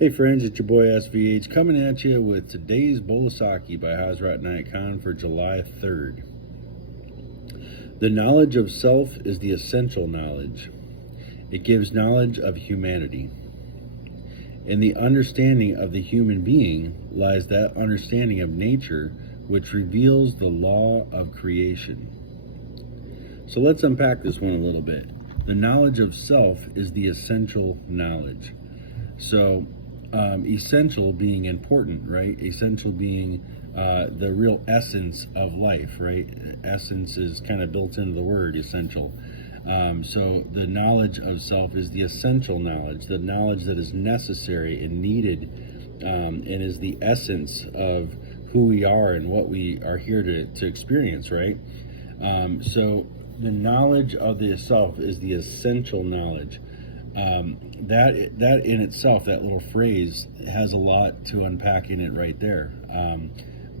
Hey friends, it's your boy SVH coming at you with today's Bowl of Saki by Hazrat Inayat Khan for July 3rd. The knowledge of self is the essential knowledge. It gives knowledge of humanity. In the understanding of the human being lies that understanding of nature which reveals the law of creation. So let's unpack this one a little bit. The knowledge of self is the essential knowledge. So essential being important, right? Essential being the real essence of life, right? Essence is kind of built into the word essential. So the knowledge of self is the essential knowledge, the knowledge that is necessary and needed, and is the essence of who we are and what we are here to experience, right? So the knowledge of the self is the essential knowledge. That in itself, that little phrase has a lot to unpack in it right there.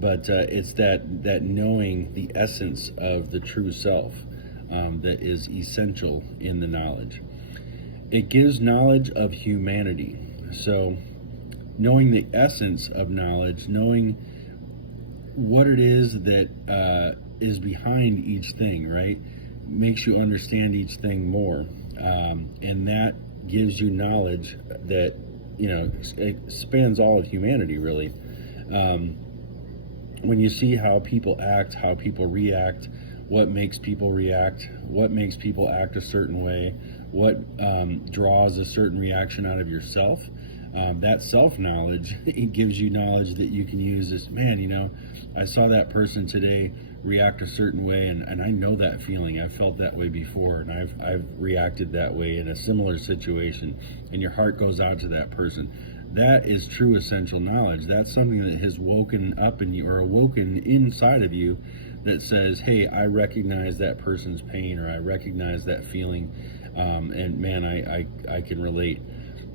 But it's that knowing the essence of the true self that is essential in the knowledge. It gives knowledge of humanity. So knowing the essence of knowledge, knowing what it is that is behind each thing, right, makes you understand each thing more. And that gives you knowledge that, it spans all of humanity, really. When you see how people act, how people react, what makes people react, what makes people act a certain way, what draws a certain reaction out of yourself, that self-knowledge, it gives you knowledge that you can use as, man, I saw that person today react a certain way, and I know that feeling. I've felt that way before, and I've reacted that way in a similar situation, and your heart goes out to that person. That is true essential knowledge. That's something that has woken up in you, or awoken inside of you, that says, hey, I recognize that person's pain, or I recognize that feeling, and man, I can relate.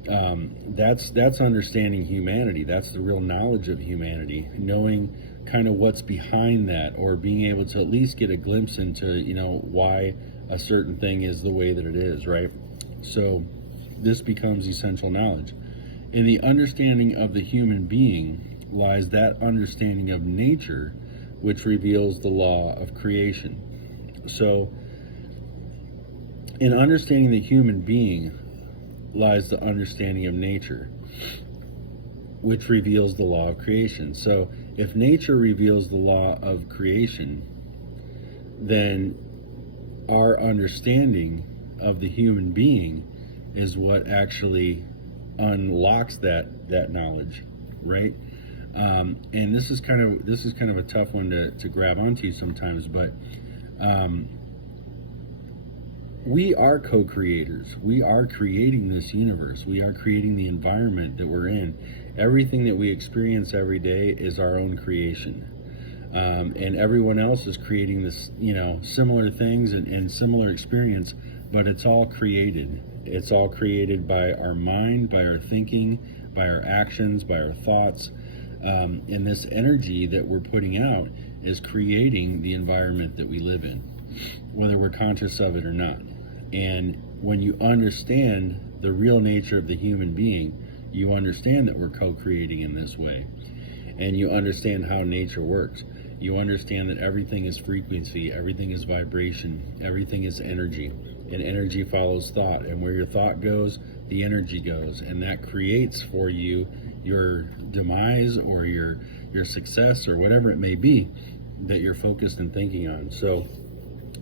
That's understanding humanity. That's the real knowledge of humanity, knowing kind of what's behind that, or being able to at least get a glimpse into why a certain thing is the way that it is, right? So this becomes essential knowledge. In the understanding of the human being lies that understanding of nature which reveals the law of creation. So in understanding the human being lies the understanding of nature, which reveals the law of creation. So if nature reveals the law of creation, then our understanding of the human being is what actually unlocks that knowledge, right? And this is kind of a tough one to grab onto sometimes, but we are co-creators. We are creating this universe. We are creating the environment that we're in. Everything that we experience every day is our own creation. And everyone else is creating this, similar things and similar experience, but it's all created. It's all created by our mind, by our thinking, by our actions, by our thoughts. And this energy that we're putting out is creating the environment that we live in, whether we're conscious of it or not. And when you understand the real nature of the human being, you understand that we're co-creating in this way. And you understand how nature works. You understand that everything is frequency, everything is vibration, everything is energy. And energy follows thought. And where your thought goes, the energy goes. And that creates for you your demise or your success or whatever it may be that you're focused and thinking on. So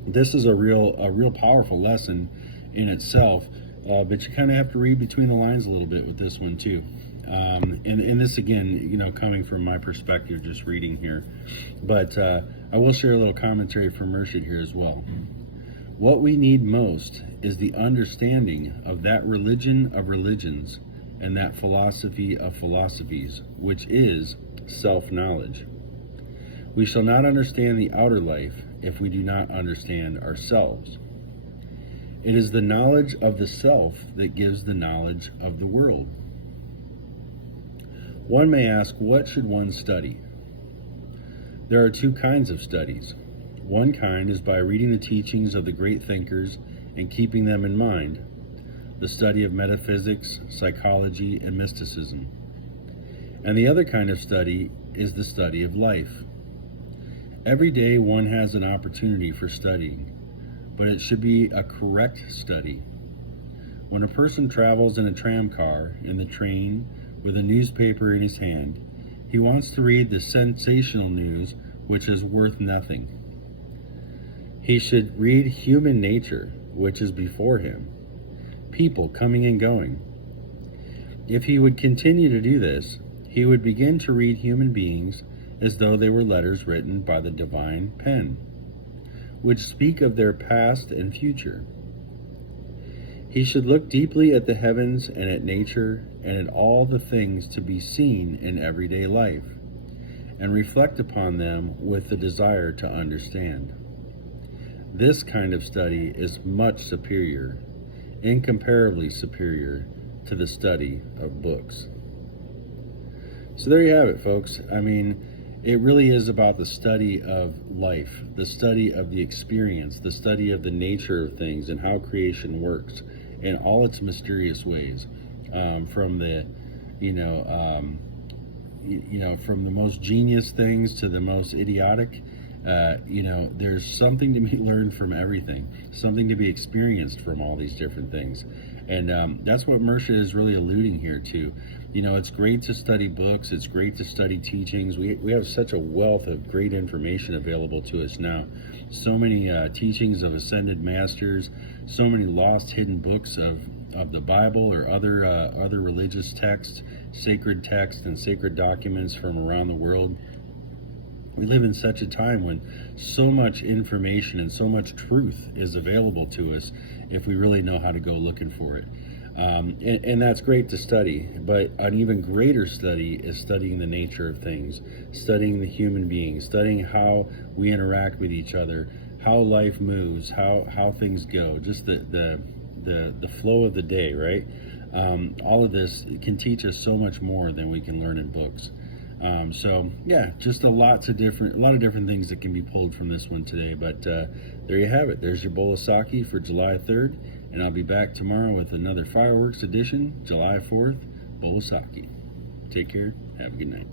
this is a real powerful lesson in itself, but you kind of have to read between the lines a little bit with this one too. And this again, coming from my perspective, just reading here, but I will share a little commentary from Murshid here as well. What we need most is the understanding of that religion of religions and that philosophy of philosophies, which is self-knowledge. We shall not understand the outer life if we do not understand ourselves. It is the knowledge of the self that gives the knowledge of the world. One may ask, what should one study? There are two kinds of studies. One kind is by reading the teachings of the great thinkers and keeping them in mind. the study of metaphysics, psychology, and mysticism. And the other kind of study is the study of life. Every day one has an opportunity for studying, but it should be a correct study. When a person travels in a tram car, in the train, with a newspaper in his hand, he wants to read the sensational news which is worth nothing. He should read human nature, which is before him, people coming and going. If he would continue to do this, he would begin to read human beings as though they were letters written by the divine pen, which speak of their past and future. He should look deeply at the heavens and at nature and at all the things to be seen in everyday life, and reflect upon them with the desire to understand. This kind of study is much superior, incomparably superior, to the study of books. So there you have it, folks. I mean, it really is about the study of life, the study of the experience, the study of the nature of things and how creation works in all its mysterious ways, from the, from the most genius things to the most idiotic. There's something to be learned from everything, something to be experienced from all these different things. And that's what Mersha is really alluding here to. It's great to study books. It's great to study teachings. We have such a wealth of great information available to us now. So many teachings of ascended masters, so many lost hidden books of the Bible or other religious texts, sacred texts and sacred documents from around the world. We live in such a time when so much information and so much truth is available to us if we really know how to go looking for it. And that's great to study, but an even greater study is studying the nature of things, studying the human being, studying how we interact with each other, how life moves, how things go, just the flow of the day, right? All of this can teach us so much more than we can learn in books. Just a lot of different things that can be pulled from this one today. But there you have it. There's your Bowl of Saki for July 3rd. And I'll be back tomorrow with another fireworks edition, July 4th, Bowl of Saki. Take care. Have a good night.